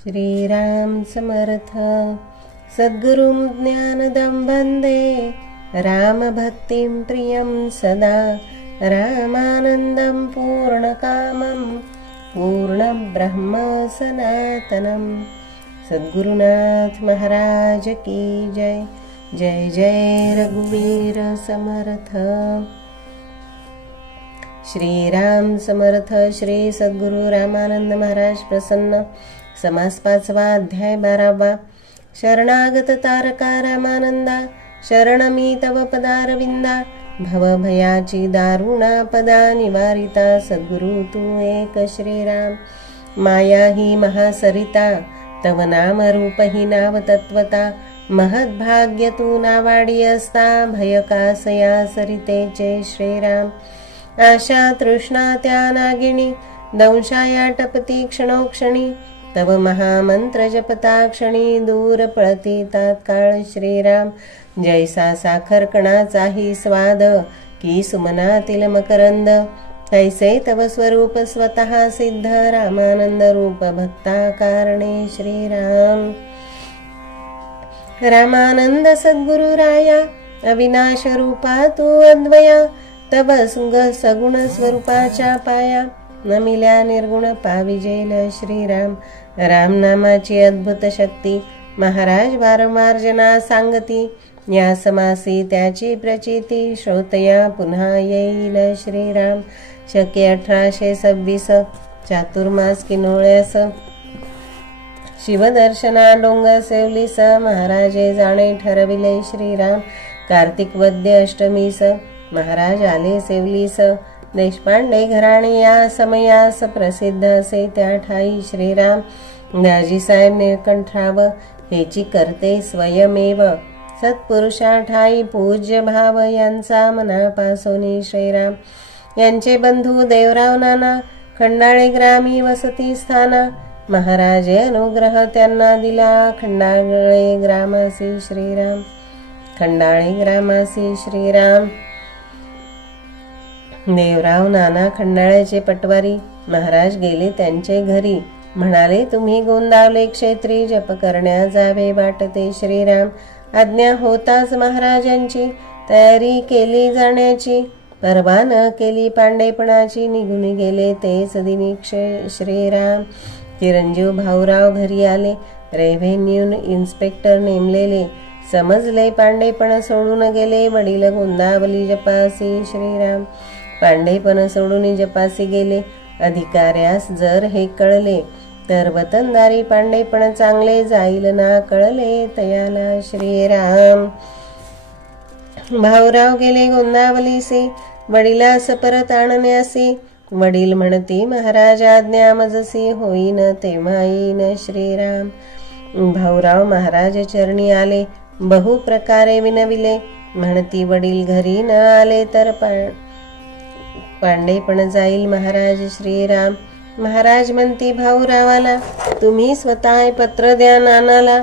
श्रीराम समर्थ। सद्गुरुं ज्ञानदं वन्दे रामभक्तिं प्रियं सदा। रामानन्दं पूर्णकामं पूर्णब्रह्म सनातनं। सद्गुरुनाथ महाराज की जय। जय जय रघुवीर समर्थ। श्रीराम समर्थ। श्री सद्गुरु रामानंद महाराज प्रसन्न। समास 5वा अध्याय 12वा। शरणागत तारका रामानंदा, शरणमी तव पदारविंदा। भवभयाची दारुणा पदा निवारिता, सद्गुरु तू एक श्रीराम। माया ही महासरिता, तव नाम रूप ही नाव तत्वता। महद्भाग्य तू नावाडी असता, भय कासया सरितेचे श्रीराम। आशा तृष्णा त्या नागिणी, दंशाया टपती क्षणोक्षणी। तव महामंत्र जपता क्षणी, दूर पळती तात्काळ श्रीराम। जैसा साखर कणाचाही स्वाद, की सुमनातील मकरंद। तैसे तव स्वरूप स्वतः सिद्ध, रामानंद रूप भक्ता कारणे श्रीराम। रामानंद सद्गुरु राया, अविनाश रूपा तू अद्वया। तव सुंग सगुण स्वरूपाच्या पाया, नमिल्या निर्गुण पाविजेल श्रीराम। राम नामाची अद्भुत शक्ती, महाराज वारंवार जना सांगती। या समासी त्याची प्रचिती, श्रोतया पुन्हा येईल श्रीराम। शके 1826 चातुर्मास किनोळ्यास, शिवदर्शना डोंगर सेवलीस। महाराजे जाणे ठरविले श्रीराम, कार्तिक वद्य अष्टमीस। महाराज आले सेवलीस, देशपांडे घराणे या समयास। प्रसिद्ध असे त्या ठाई श्रीराम। दाजीसाहेब निळकंठराव, हेची करते स्वयमेव। सत्पुरुषा ठाई पूज्य भाव, यांचा मनापासोनी श्रीराम। यांचे बंधू देवराव नाना, खंडाळे ग्रामी वसती स्थाना। महाराजे अनुग्रह त्यांना दिला, खंडाळे ग्रामासी श्रीराम। खंडाळे ग्रामासी श्रीराम। देवराव नाना खंडाळ्याचे पटवारी। महाराज गेले त्यांचे घरी, म्हणाले तुम्ही गोंदावले क्षेत्री। जप करण्या जावे वाटते श्रीराम। आज्ञा होताच महाराजांची, तयारी केली जाण्याची। परवा न केली पांडेपणाची, निघून गेले तेच दिनी श्रीराम। चिरंजीव भाऊराव घरी आले, रेव्हेन्यू इन्स्पेक्टर नेमलेले। समजले पांडेपण सोडून गेले, वडील गोंदावली जपासी श्रीराम। पांडेपण सोडून जपासी गेले, अधिकाऱ्यास जर हे कळले। तर वतनदारी पांडेपण चांगले, जाईल ना कळले तयाला श्रीराम। भाऊराव गेले गोंदावलीसी, वडिलास परत आणण्यासी। वडील म्हणती महाराज आज्ञा मजसी, होईन तेव्हा येईन श्रीराम। भाऊराव महाराज चरणी आले, बहु प्रकारे विनविले। म्हणती वडील घरी न आले तर पांडेपण जाईल महाराज श्रीराम। महाराज म्हणती भाऊरावाला, तुम्ही स्वतः पत्र द्या नानाला।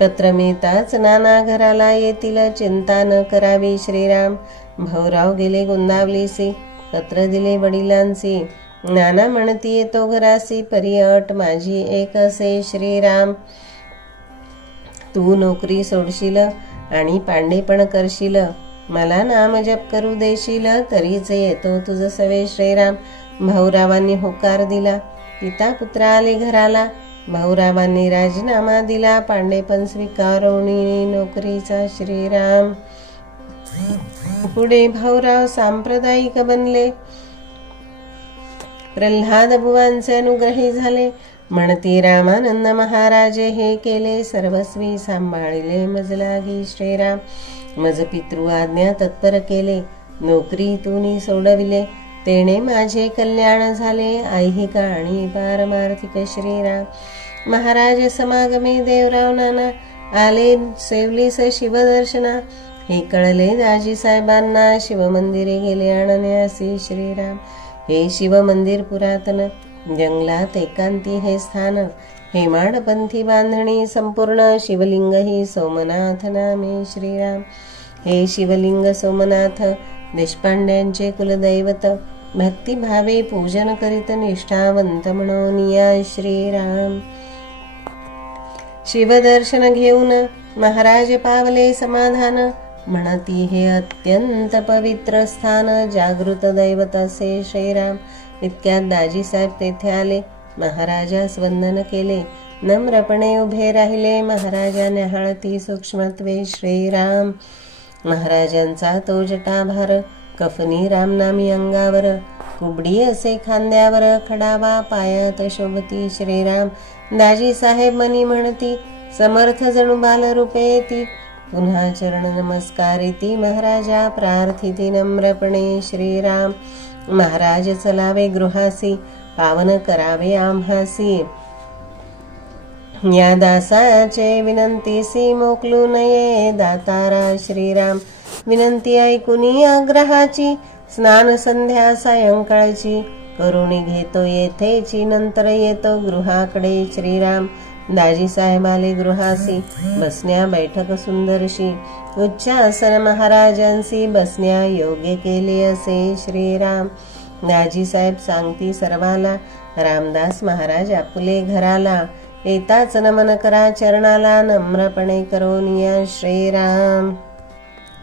पत्र मिळताच नाना घराला येतील, चिंता न करावी श्रीराम। भाऊराव गेले गोंदावलीसी, पत्र दिले वडिलांसी। नाना म्हणती येतो घरासी, परी अट माझी एक असे श्रीराम। तू नोकरी सोडशील आणि पांडेपण करशील, मला नाम जप करू देशील, तरीच येतो तुझ सवे श्रीराम। भाऊरावांनी होकार दिला, पिता पुत्र आले घराला। भाऊरावांनी राजीनामा दिला, पांडेपण स्वीकारोनी नोकरीचा श्रीराम। पुढे भाऊराव सांप्रदायिक बनले, प्रल्हाद बुवांचे अनुग्रही झाले। म्हणती रामानंद महाराजे हे केले, सर्वस्वी सांभाळिले मज लागी श्रीराम। मज पितृ आज्ञा तत्पर केले, नोकरी तुनी सोडविले। तेणे माझे कल्याण झाले, ऐहिक आणि पारमार्थिक श्रीराम। महाराज समागमे देवराव नाना, आले सेवलीस शिवदर्शना। हे कळले दाजी साहेबांना, शिवमंदिरे गेले आणण्यासी श्रीराम। हे शिवमंदिर पुरातन, जंगलात एकांती हे स्थान। हेमाडपंथी बांधणी संपूर्ण, शिवलिंग ही सोमनाथ नामे श्रीराम। हे शिवलिंग सोमनाथ, देशपांड्यांचे कुलदैवत। भक्तिभावे पूजन करीत निष्ठावंत म्हणून या श्रीराम। शिवदर्शन घेऊन महाराज पावले समाधान, म्हणती हे अत्यंत पवित्र स्थान, जागृत दैवत असे श्रीराम. इतक्यात दाजीसाहेब तेथे आले, महाराजास वंदन केले, नम्रपणे उभे राहिले. महाराजाने हळती सूक्ष्मत्वे श्रीराम. महाराजांचा तो जटाभार, कफनी रामनामी अंगावर, कुबडी असे खांद्यावर, खडावा पायात शोभती श्रीराम. दाजीसाहेब मनी म्हणती, समर्थ जणू बालरूपे येती, पुन्हा चरण नमस्कारिती. महाराजा प्रार्थिती नम्रपणे श्रीराम. महाराज चलावे गृहासी, पावन करावे आम्हासी, या दासाचे विनंतीसी मोकलू नये दातारा श्रीराम. विनंती ऐकुनी आग्रहाची, स्नान संध्या सायंकाळची, करुणी घेतो येथेची, नंतर येतो गृहाकडे श्रीराम. दाजीसाहेब आले गृहासी, बसण्या बैठक सुंदरशी, उच्चासन महाराजांसी, बसण्या योग्य केले असे श्रीराम. दाजीसाहेब सांगती सर्वाला, रामदास महाराज आपुले घराला, येताच नमन करा चरणाला, नम्रपणे करोनिया श्रीराम.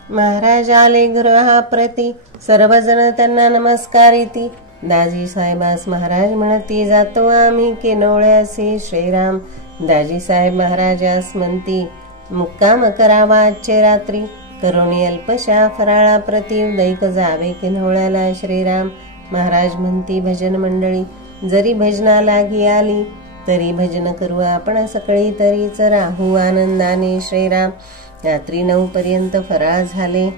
महाराज आले गृहाप्रती, सर्वजण त्यांना नमस्कारिती. दाजीसाहेबास महाराज म्हणती, जातो आम्ही केनोळ्यासी श्रीराम. दाजीसाहेब महाराजास म्हणती, मुक्काम करावा आजचे रात्री, करुणी अल्पशा फराळाप्रती, उदयक जावे केनोळ्याला श्रीराम. महाराज म्हणती, भजन मंडळी जरी भजना लागी आली, तरी भजन करू आपण सकळी, तरीच राहू आनंदाने श्रीराम. रात्री 9 पर्यंत फराळ झाले.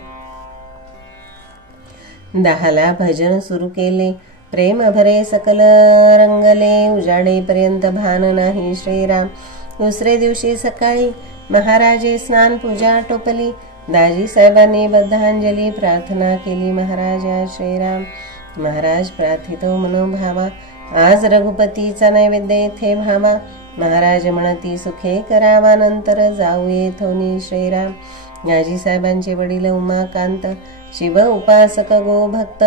10ला भजन सुरू केले. प्रेम भरे सकल रंगले, उजाडेपर्यंत भान नाही श्रीराम. दुसरे दिवशी सकाळी महाराजे स्नान पूजा टोपली. दाजीसाहेबांनी बद्धांजली प्रार्थना केली महाराजा श्रीराम. महाराज प्रार्थितो मनोभावा, आज रघुपतीचा नैवेद्य येथे भावा. महाराज म्हणती, सुखे करावा नंतर जाऊ येथोनी श्रीराम. दाजीसाहेबांचे वडील उमाकांत, शिव उपासक गोभक्त,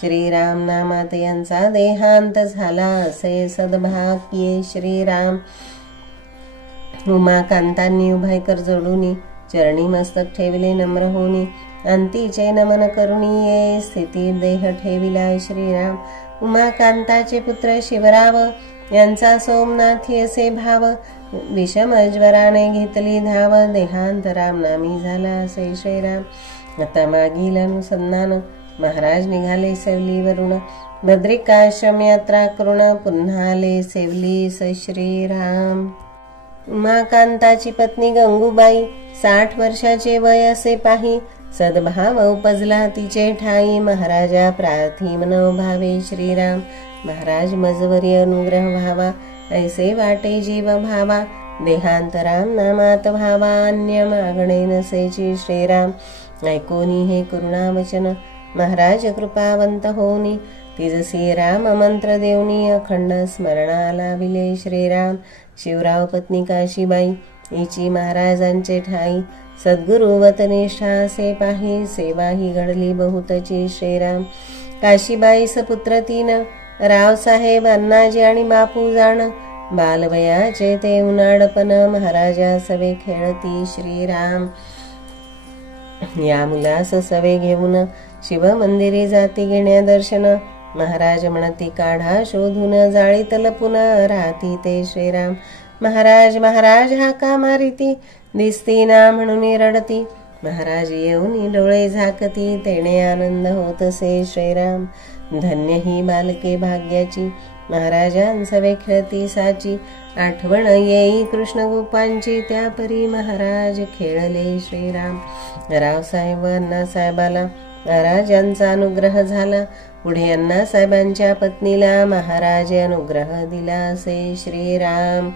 श्रीराम नामात यांचा देहांत झाला, असे सद्भाग्ये श्रीराम. उमाकांतांनी उभयकर जोडूनी, चरणी मस्तक ठेविले नम्र होनी, अंतीचे नमन करुणी ये स्थिती देह ठेविला श्रीराम. उमाकांताचे पुत्र शिवराव यांचा सोमनाथी असे भाव, विषम ज्वराने घेतली धाव, देहांत रामनामी झाला असे श्रीराम. आता मागील अनुसंधान. महाराज निघाले सेवलीवरून, बद्रिकाश्रम यात्रा करून, पुन्हा आले सेवलीस श्रीराम. उमाकांताची पत्नी गंगूबाई, 60 वर्षाचे वय असे पाही, सद्भाव उपजला तिचे ठाई. महाराजा प्रार्थी मनोभावे श्रीराम. महाराज मजवरी अनुग्रह व्हावा, ऐसे वाटे जीव भावा, देहांत राम नामात भावा, अन्य मागणे नसेची श्रीराम. ऐकोनी हे करुणावचन, महाराज कृपावंत होनी, तिजसी राम मंत्र देवनी, अखंड स्मरणा लाविले श्रीराम. शिवराव पत्नी काशीबाई, हिची महाराजांचे ठाई, सद्गुरुवत निष्ठा असे पाही, सेवा ही घडली बहुतची श्रीराम. काशीबाईस पुत्र 3, रावसाहेब, अण्णाजी आणि बापू जाण, बालवयाचे ते उन्हाळपण, महाराजा सवे खेळती श्रीराम. या मुलास सवे घेऊन शिव मंदिरी जाती घेण्या दर्शन, महाराज म्हणती, काढा शोधून जाळीत लपून, राहती ते श्रीराम. महाराज महाराज हाका मारिती, दिसती ना म्हणून रडती, महाराज येऊन डोळे झाकती, तेणे आनंद होतसे श्रीराम. धन्य ही बालके भाग्याची, महाराजांसवे खेळती साची, आठवण येई कृष्ण गोपांची, त्या परी महाराज खेळले श्रीराम. रावसाहेब अण्णासाहेबाला महाराजांचा अनुग्रह झाला. पुढे अण्णासाहेबांच्या पत्नीला महाराज अनुग्रह दिला असे श्रीराम.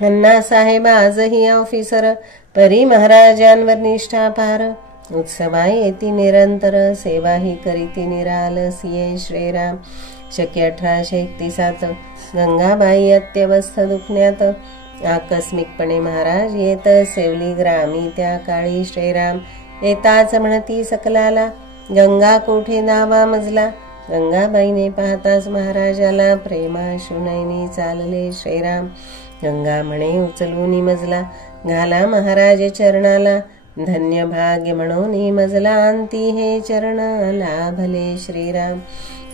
अण्णासाहेब आजही ऑफिसर, परी महाराजांवर निष्ठा पार, उत्सवा येती निरंतर, सेवा ही करीती निरालसिये श्रीराम. शके 1831 गंगाबाई अत्यवस्थ दुखण्यात, आकस्मिकपणे महाराज येत सेवली ग्रामी त्या काळी श्रीराम. येताच म्हणती सकलाला, गंगा कोठे दावा मजला, गंगाबाईने पाहताच महाराजाला प्रेमाश्रुनयनी चालले श्रीराम. गंगा म्हणे उचलून मजला घाला महाराज चरणाला. धन्य भाग्य म्हणून मजला अंती हे चरण लाभले श्रीराम.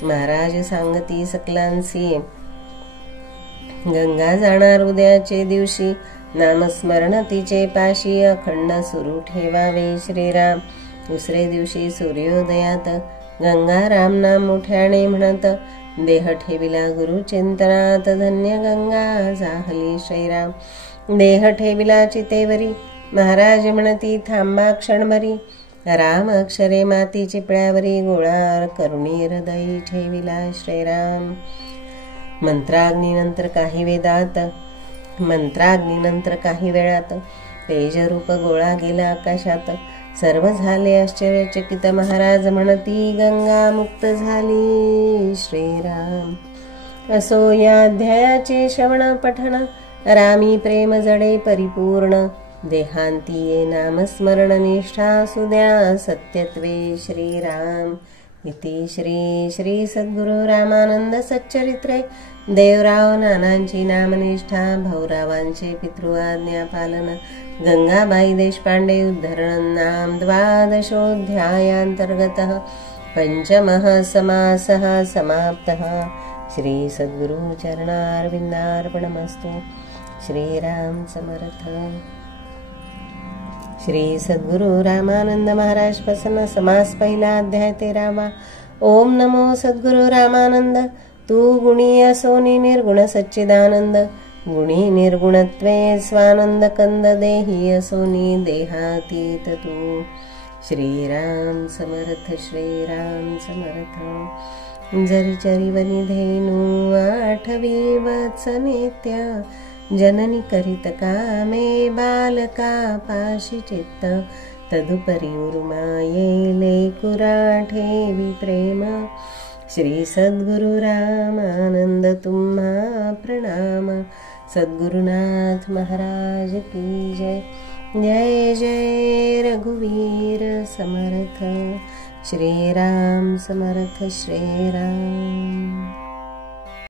महाराज सांगती सकलांसी गंगा जाणार उद्याचे दिवशी. नामस्मरण तिचे पाशी अखंड सुरू ठेवावे श्रीराम. दुसरे दिवशी सूर्योदयात गंगा राम नाम मोठ्याने म्हणत देह ठेविला गुरु चिंतनात. धन्य गंगा जाहली श्रीराम. देह ठेविला चितेवरी महाराज म्हणती थांबा क्षणभरी. राम अक्षरे माती चिपळ्यावरी गोळा करुणी हृदयी ठेविला श्रीराम. मंत्राग्नीनंतर काही वेळात तेजरूप गोळा गेला आकाशात. सर्व झाले आश्चर्यचकित महाराज म्हणती गंगा मुक्त झाली श्रीराम. असो या अध्यायाचे श्रवण पठण रामी प्रेम जडे परिपूर्ण. देहांती ये नामस्मरण निष्ठा सुद्या सत्यत्वे श्रीराम. इति श्री श्री सद्गुरु रामानंद सच्चरित्रे. देवराव नानांची नामनिष्ठा भाऊरावांचे पितृआज्ञा पालन. गंगाबाई देशपांडे उद्धरण नाम 12ोऽध्यायान्तर्गतः पंचमः समासः समाप्तः. श्री सद्गुरु चरणारविंदार्पणमस्तु. श्रीराम समर्थ. श्री सद्गुरु रामानंद महाराज प्रसन्न. समास पहिला अध्याय 13वा. ओम नमो सद्गुरु रामानंद. तू गुणी असोनी निर्गुण सच्चिदानंद. गुणी निर्गुणत्वे स्वानंद कंद. देही असोनी देहातीत तू. श्रीराम समर्थ. श्रीराम समर्थ. जरी चरिवनी धेनू 8वी वत्स नित्य. जननी करीत कामे बालका पाशी चित्त. तदुपरी उर्मा येले कुराठेवी प्रेम. श्री सद्गुरु रामानंद तुम्हा प्रणाम. सद्गुरुनाथ महाराज की जय. जय जय रघुवीर समर्थ. श्रीराम समर्थ. श्रीराम.